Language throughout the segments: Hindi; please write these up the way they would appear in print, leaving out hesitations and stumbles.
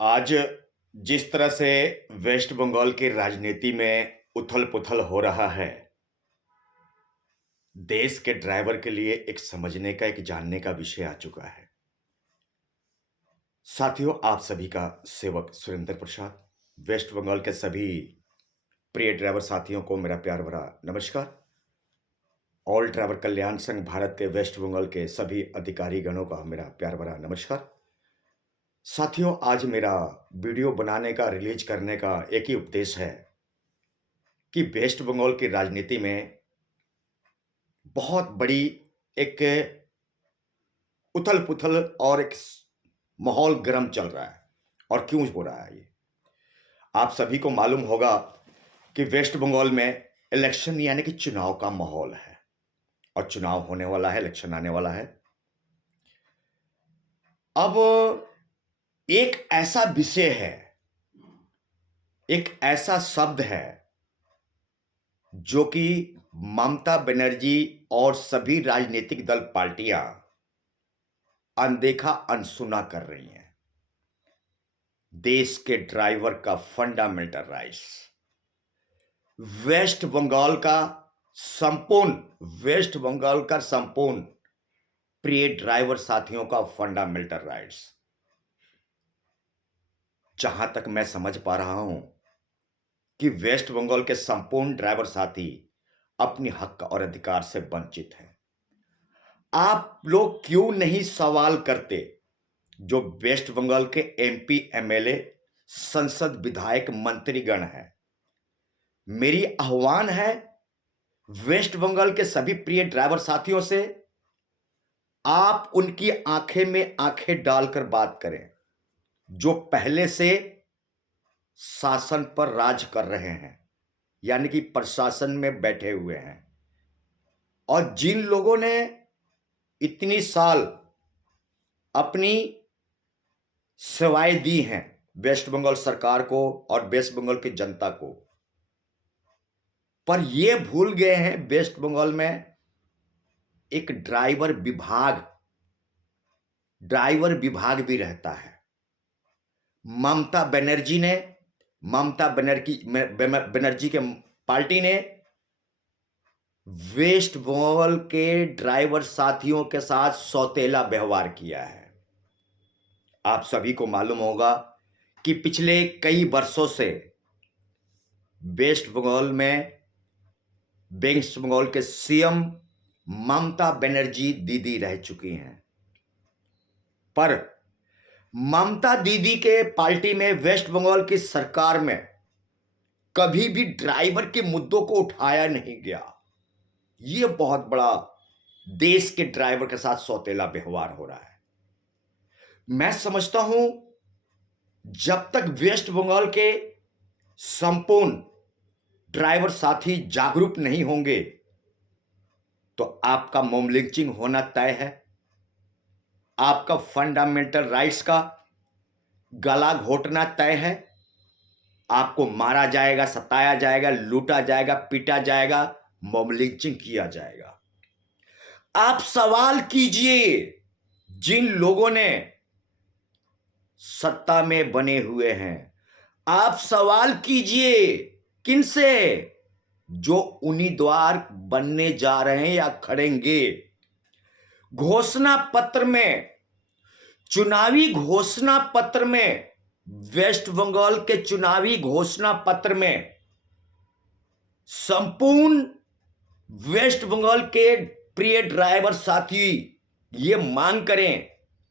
आज जिस तरह से वेस्ट बंगाल की राजनीति में उथल-पुथल हो रहा है, देश के ड्राइवर के लिए एक समझने का, एक जानने का विषय आ चुका है। साथियों, आप सभी का सेवक सुरेंद्र प्रसाद, वेस्ट बंगाल के सभी प्रिय ड्राइवर साथियों को मेरा प्यार भरा नमस्कार। ऑल ड्राइवर कल्याण संघ भारत के वेस्ट बंगाल के सभी अधिकारी गणों का मेरा प्यार भरा नमस्कार। साथियों, आज मेरा वीडियो बनाने का, रिलीज करने का एक ही उद्देश्य है कि वेस्ट बंगाल की राजनीति में बहुत बड़ी एक उथल-पुथल और एक माहौल गर्म चल रहा है। और क्यों हो रहा है ये? आप सभी को मालूम होगा कि वेस्ट बंगाल में इलेक्शन यानी कि चुनाव का माहौल है और चुनाव होने वाला है, इलेक्शन आने वाला है। अब एक ऐसा विषय है, एक ऐसा शब्द है जो कि ममता बनर्जी और सभी राजनीतिक दल पार्टियां अनदेखा अनसुना कर रही हैं। देश के ड्राइवर का फंडामेंटल राइट्स, वेस्ट बंगाल का संपूर्ण प्रिय ड्राइवर साथियों का फंडामेंटल राइट्स, जहां तक मैं समझ पा रहा हूं कि वेस्ट बंगाल के संपूर्ण ड्राइवर साथी अपनी हक और अधिकार से वंचित हैं। आप लोग क्यों नहीं सवाल करते? जो वेस्ट बंगाल के एमपी, एमएलए, संसद, विधायक, मंत्रीगण हैं, मेरी आह्वान है वेस्ट बंगाल के सभी प्रिय ड्राइवर साथियों से, आप उनकी आंखें में आंखें डालकर बात करें, जो पहले से शासन पर राज कर रहे हैं, यानी कि प्रशासन में बैठे हुए हैं, और जिन लोगों ने इतनी साल अपनी सेवाएं दी हैं वेस्ट बंगाल सरकार को और वेस्ट बंगाल की जनता को, पर ये भूल गए हैं वेस्ट बंगाल में एक ड्राइवर विभाग भी रहता है। ममता बनर्जी के पार्टी ने वेस्ट बंगाल के ड्राइवर साथियों के साथ सौतेला व्यवहार किया है। आप सभी को मालूम होगा कि पिछले कई वर्षों से वेस्ट बंगाल के सीएम ममता बनर्जी दीदी रह चुकी हैं, पर ममता दीदी के पार्टी में, वेस्ट बंगाल की सरकार में कभी भी ड्राइवर के मुद्दों को उठाया नहीं गया। यह बहुत बड़ा देश के ड्राइवर के साथ सौतेला व्यवहार हो रहा है। मैं समझता हूं जब तक वेस्ट बंगाल के संपूर्ण ड्राइवर साथी जागरूक नहीं होंगे तो आपका मॉब लिंचिंग होना तय है। आपका फंडामेंटल राइट्स का गला घोटना तय है। आपको मारा जाएगा, सताया जाएगा, लूटा जाएगा, पीटा जाएगा, मॉब लिंचिंग किया जाएगा। आप सवाल कीजिए जिन लोगों ने सत्ता में बने हुए हैं, आप सवाल कीजिए किनसे? जो उन्हीं द्वार बनने जा रहे हैं या खड़ेंगे। चुनावी घोषणा पत्र में, वेस्ट बंगाल के चुनावी घोषणा पत्र में संपूर्ण वेस्ट बंगाल के प्रिय ड्राइवर साथी ये मांग करें,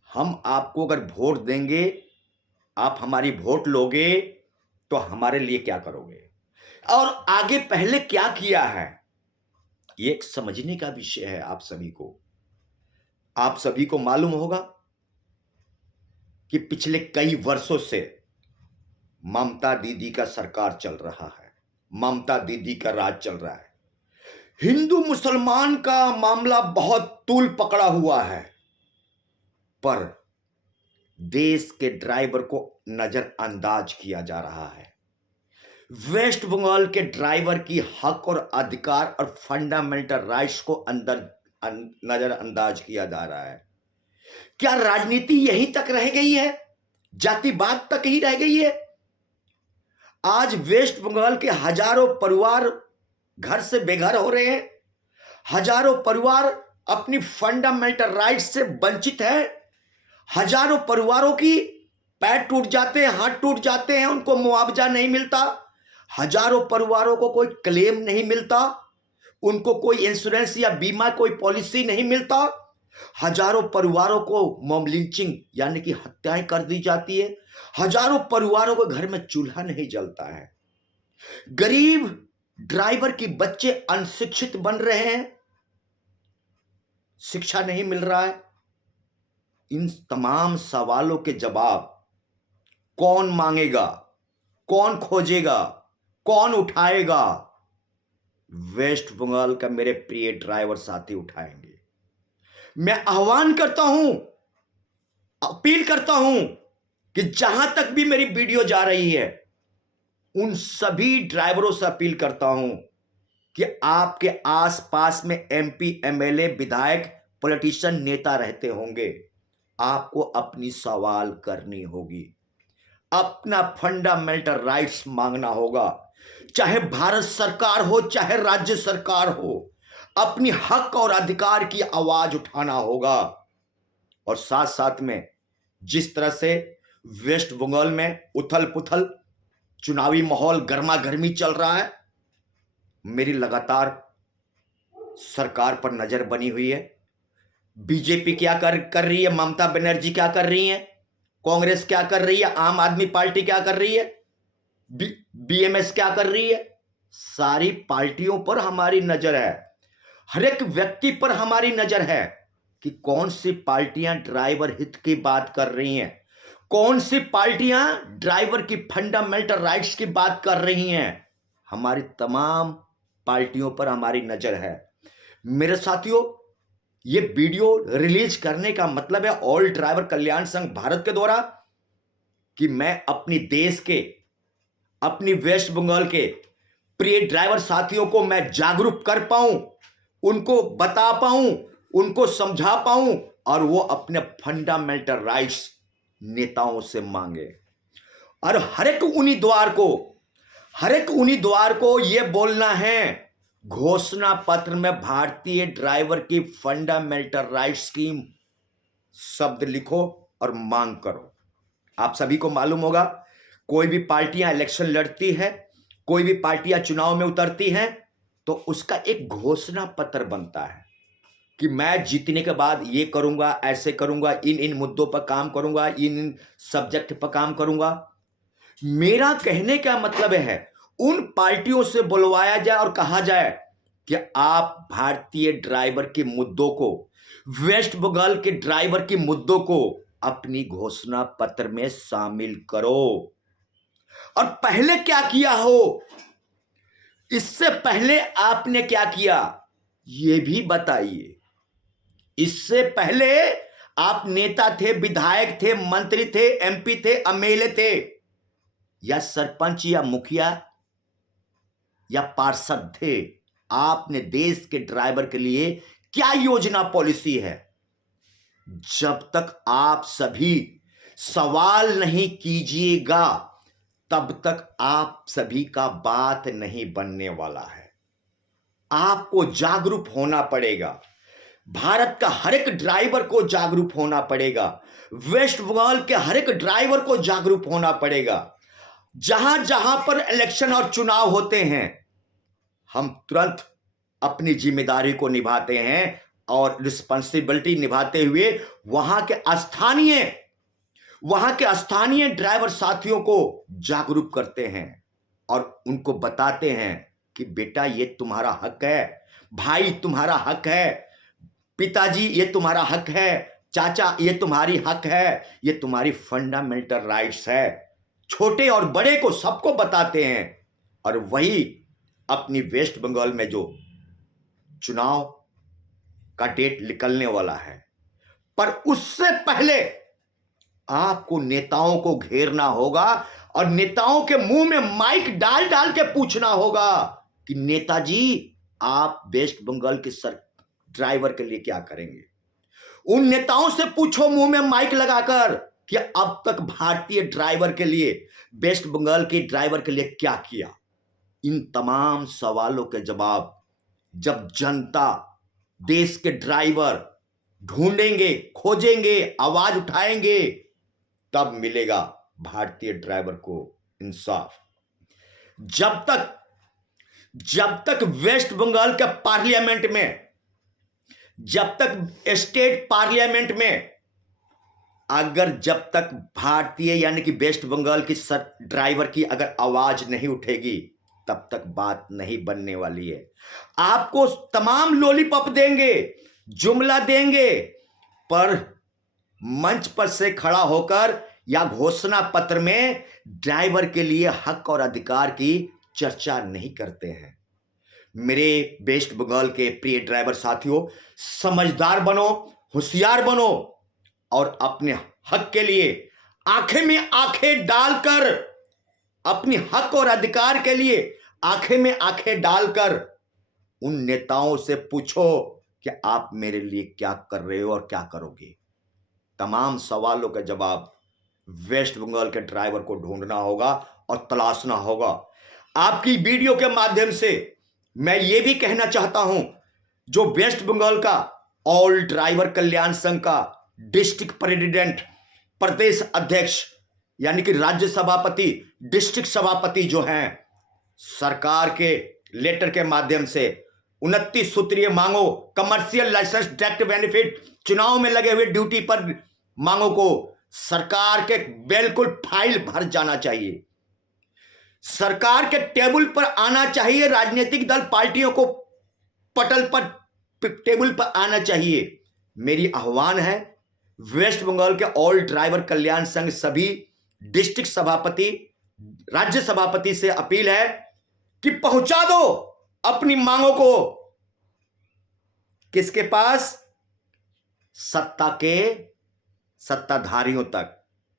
हम आपको अगर वोट देंगे, आप हमारी वोट लोगे तो हमारे लिए क्या करोगे और आगे पहले क्या किया है, ये एक समझने का विषय है। आप सभी को मालूम होगा कि पिछले कई वर्षों से ममता दीदी का सरकार चल रहा है, ममता दीदी का राज चल रहा है। हिंदू मुसलमान का मामला बहुत तूल पकड़ा हुआ है, पर देश के ड्राइवर को नजरअंदाज किया जा रहा है। वेस्ट बंगाल के ड्राइवर की हक और अधिकार और फंडामेंटल राइट्स को नजरअंदाज किया जा रहा है। क्या राजनीति यहीं तक रह गई है? जातिवाद तक ही रह गई है। आज वेस्ट बंगाल के हजारों परिवार घर से बेघर हो रहे हैं, हजारों परिवार अपनी फंडामेंटल राइट्स से वंचित है, हजारों परिवारों की पैर टूट जाते हैं, हाथ टूट जाते हैं, उनको मुआवजा नहीं मिलता, हजारों परिवारों को कोई क्लेम नहीं मिलता, उनको कोई इंश्योरेंस या बीमा कोई पॉलिसी नहीं मिलता, हजारों परिवारों को मॉब लिंचिंग यानी कि हत्याएं कर दी जाती है, हजारों परिवारों के घर में चूल्हा नहीं जलता है, गरीब ड्राइवर के बच्चे अनशिक्षित बन रहे हैं, शिक्षा नहीं मिल रहा है। इन तमाम सवालों के जवाब कौन मांगेगा, कौन खोजेगा, कौन उठाएगा? वेस्ट बंगाल का मेरे प्रिय ड्राइवर साथी उठाएंगे। मैं आह्वान करता हूं, अपील करता हूं कि जहां तक भी मेरी वीडियो जा रही है, उन सभी ड्राइवरों से अपील करता हूं कि आपके आसपास में एमपी, एमएलए, विधायक, पॉलिटिशियन, नेता रहते होंगे। आपको अपनी सवाल करनी होगी, अपना फंडामेंटल राइट्स मांगना होगा, चाहे भारत सरकार हो, चाहे राज्य सरकार हो, अपनी हक और अधिकार की आवाज उठाना होगा। और साथ साथ में जिस तरह से वेस्ट बंगाल में उथल पुथल, चुनावी माहौल, गर्मा गर्मी चल रहा है, मेरी लगातार सरकार पर नजर बनी हुई है। बीजेपी क्या कर रही है, ममता बनर्जी क्या कर रही है, कांग्रेस क्या कर रही है, आम आदमी पार्टी क्या कर रही है, बीएमएस क्या कर रही है, सारी पार्टियों पर हमारी नजर है, हर एक व्यक्ति पर हमारी नजर है कि कौन सी पार्टियां ड्राइवर हित की बात कर रही हैं, कौन सी पार्टियां ड्राइवर की फंडामेंटल राइट्स की बात कर रही हैं। हमारी तमाम पार्टियों पर हमारी नजर है। मेरे साथियों, ये वीडियो रिलीज करने का मतलब है ऑल ड्राइवर कल्याण संघ भारत के द्वारा कि मैं अपनी देश के, अपनी वेस्ट बंगाल के प्रिय ड्राइवर साथियों को मैं जागरूक कर पाऊं, उनको बता पाऊं, उनको समझा पाऊं और वो अपने फंडामेंटल राइट्स नेताओं से मांगे। और हर एक उन्हीं द्वार को ये बोलना है, घोषणा पत्र में भारतीय ड्राइवर की फंडामेंटल राइट्स की शब्द लिखो और मांग करो। आप सभी को मालूम होगा, कोई भी पार्टियां इलेक्शन लड़ती है, कोई भी पार्टियां चुनाव में उतरती हैं, तो उसका एक घोषणा पत्र बनता है कि मैं जीतने के बाद ये करूंगा, ऐसे करूंगा, इन मुद्दों पर काम करूंगा, इन सब्जेक्ट पर काम करूंगा। मेरा कहने का मतलब है, उन पार्टियों से बुलवाया जाए और कहा जाए कि आप भारतीय ड्राइवर के मुद्दों को, वेस्ट बंगाल के ड्राइवर के मुद्दों को अपनी घोषणा पत्र में शामिल करो। और पहले क्या किया हो, इससे पहले आपने क्या किया, यह भी बताइए। इससे पहले आप नेता थे, विधायक थे, मंत्री थे, एमपी थे, एमएलए थे, या सरपंच या मुखिया या पार्षद थे, आपने देश के ड्राइवर के लिए क्या योजना, पॉलिसी है? जब तक आप सभी सवाल नहीं कीजिएगा, तब तक आप सभी का बात नहीं बनने वाला है। आपको जागरूक होना पड़ेगा, भारत का हर एक ड्राइवर को जागरूक होना पड़ेगा, वेस्ट बंगाल के हर एक ड्राइवर को जागरूक होना पड़ेगा। जहां जहां पर इलेक्शन और चुनाव होते हैं, हम तुरंत अपनी जिम्मेदारी को निभाते हैं और रिस्पांसिबिलिटी निभाते हुए वहां के स्थानीय ड्राइवर साथियों को जागरूक करते हैं और उनको बताते हैं कि बेटा ये तुम्हारा हक है, भाई तुम्हारा हक है, पिताजी ये तुम्हारा हक है, चाचा ये तुम्हारी हक है, ये तुम्हारी फंडामेंटल राइट्स है। छोटे और बड़े को सबको बताते हैं। और वही अपनी वेस्ट बंगाल में जो चुनाव का डेट निकलने वाला है, पर उससे पहले आपको नेताओं को घेरना होगा और नेताओं के मुंह में माइक डाल डाल के पूछना होगा कि नेताजी आप वेस्ट बंगाल के ड्राइवर के लिए क्या करेंगे। उन नेताओं से पूछो मुंह में माइक लगाकर कि अब तक भारतीय ड्राइवर के लिए, वेस्ट बंगाल के ड्राइवर के लिए क्या किया। इन तमाम सवालों के जवाब जब जनता, देश के ड्राइवर ढूंढेंगे, खोजेंगे, आवाज उठाएंगे, तब मिलेगा भारतीय ड्राइवर को इंसाफ। जब तक वेस्ट बंगाल के पार्लियामेंट में, जब तक स्टेट पार्लियामेंट में जब तक भारतीय यानी कि वेस्ट बंगाल की ड्राइवर की अगर आवाज नहीं उठेगी, तब तक बात नहीं बनने वाली है। आपको तमाम लॉलीपॉप देंगे, जुमला देंगे, पर मंच पर से खड़ा होकर या घोषणा पत्र में ड्राइवर के लिए हक और अधिकार की चर्चा नहीं करते हैं। मेरे वेस्ट बंगाल के प्रिय ड्राइवर साथियों, समझदार बनो, होशियार बनो और अपने हक के लिए आंखें में आंखें डालकर, अपने हक और अधिकार के लिए आंखें में आंखें डालकर उन नेताओं से पूछो कि आप मेरे लिए क्या कर रहे हो और क्या करोगे। तमाम सवालों का जवाब वेस्ट बंगाल के ड्राइवर को ढूंढना होगा और तलाशना होगा। आपकी वीडियो के माध्यम से मैं ये भी कहना चाहता हूं, जो वेस्ट बंगाल का ऑल ड्राइवर कल्याण संघ का डिस्ट्रिक्ट प्रेसिडेंट, प्रदेश अध्यक्ष यानी कि राज्य सभापति, डिस्ट्रिक्ट सभापति जो हैं, सरकार के लेटर के माध्यम से 29 सूत्रीय मांगों, कमर्शियल लाइसेंस, डायरेक्ट बेनिफिट, चुनाव में लगे हुए ड्यूटी पर मांगों को सरकार के बिल्कुल फाइल भर जाना चाहिए, सरकार के टेबल पर आना चाहिए। राजनीतिक दल पार्टियों को पटल पर, टेबल पर आना चाहिए। मेरी आह्वान है वेस्ट बंगाल के ऑल ड्राइवर कल्याण संघ सभी डिस्ट्रिक्ट सभापति, राज्य सभापति से अपील है कि पहुंचा दो अपनी मांगों को किसके पास? सत्ता के सत्ताधारियों तक,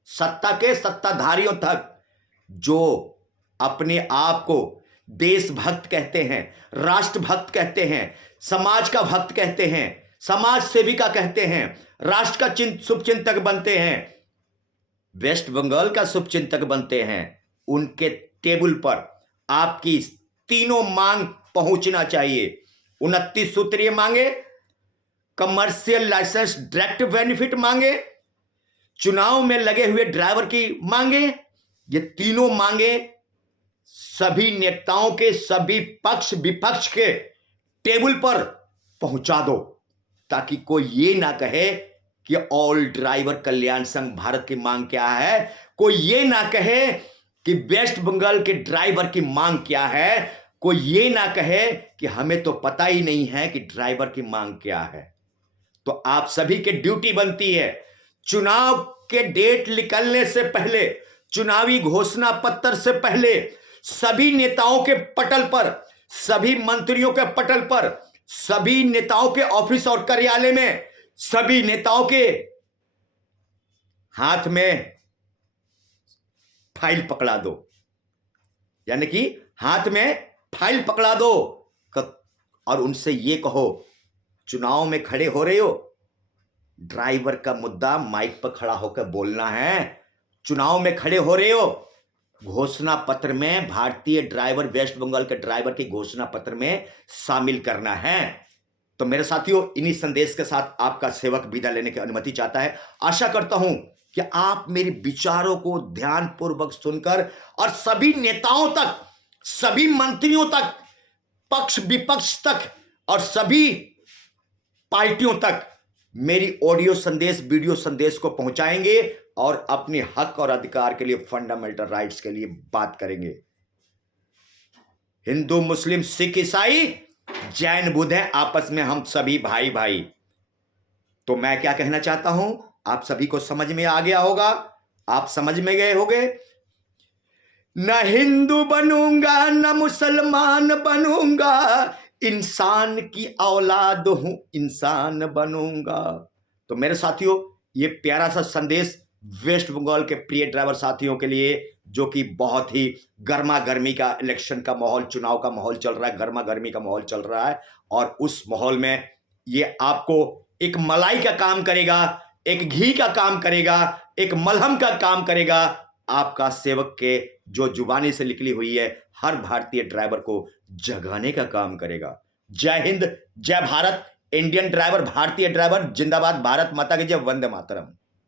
सत्ता के सत्ताधारियों तक, जो अपने आप को देशभक्त कहते हैं, राष्ट्रभक्त कहते हैं, समाज का भक्त कहते हैं, समाज सेविका कहते हैं, राष्ट्र का शुभचिंतक बनते हैं, वेस्ट बंगाल का शुभचिंतक बनते हैं। उनके टेबल पर आपकी तीनों मांग पहुंचना चाहिए। 29 सूत्रीय मांगे, कमर्शियल लाइसेंस, डायरेक्ट बेनिफिट मांगे, चुनाव में लगे हुए ड्राइवर की मांगे, ये तीनों मांगे सभी नेताओं के, सभी पक्ष विपक्ष के टेबल पर पहुंचा दो, ताकि कोई ये ना कहे कि ऑल ड्राइवर कल्याण संघ भारत की मांग क्या है, कोई ये ना कहे कि वेस्ट बंगाल के ड्राइवर की मांग क्या है, कोई ये ना कहे कि हमें तो पता ही नहीं है कि ड्राइवर की मांग क्या है। तो आप सभी के ड्यूटी बनती है, चुनाव के डेट निकलने से पहले, चुनावी घोषणा पत्र से पहले, सभी नेताओं के पटल पर, सभी मंत्रियों के पटल पर, सभी नेताओं के ऑफिस और कार्यालय में, सभी नेताओं के हाथ में फाइल पकड़ा दो, यानी कि हाथ में फाइल पकड़ा दो और उनसे ये कहो, चुनाव में खड़े हो रहे हो, ड्राइवर का मुद्दा माइक पर खड़ा होकर बोलना है। चुनाव में खड़े हो रहे हो, घोषणा पत्र में भारतीय ड्राइवर, वेस्ट बंगाल के ड्राइवर की घोषणा पत्र में शामिल करना है। तो मेरे साथियों, इन्हीं संदेश के साथ आपका सेवक विदा लेने की अनुमति चाहता है। आशा करता हूं कि आप मेरे विचारों को ध्यानपूर्वक सुनकर और सभी नेताओं तक, सभी मंत्रियों तक, पक्ष विपक्ष तक और सभी पार्टियों तक मेरी ऑडियो संदेश, वीडियो संदेश को पहुंचाएंगे और अपने हक और अधिकार के लिए, फंडामेंटल राइट्स के लिए बात करेंगे। हिंदू, मुस्लिम, सिख, ईसाई, जैन, बुद्ध हैं, आपस में हम सभी भाई भाई। तो मैं क्या कहना चाहता हूं, आप सभी को समझ में आ गया होगा, आप समझ में गए होंगे। न हिंदू बनूंगा न मुसलमान बनूंगा, इंसान की औलाद हूं, इंसान बनूंगा। तो मेरे साथियों, ये प्यारा सा संदेश वेस्ट बंगाल के प्रिय ड्राइवर साथियों के लिए, जो कि बहुत ही गर्मा गर्मी का इलेक्शन का माहौल, चुनाव का माहौल चल रहा है, गर्मा गर्मी का माहौल चल रहा है, और उस माहौल में ये आपको एक मलाई का काम करेगा, एक घी का काम करेगा, एक मलहम का काम करेगा आपका सेवक के जो जुबानी से निकली हुई है हर भारतीय ड्राइवर को जगाने का काम करेगा। जय हिंद, जय भारत। इंडियन ड्राइवर, भारतीय ड्राइवर जिंदाबाद। भारत माता की जय। वंदे मातरम।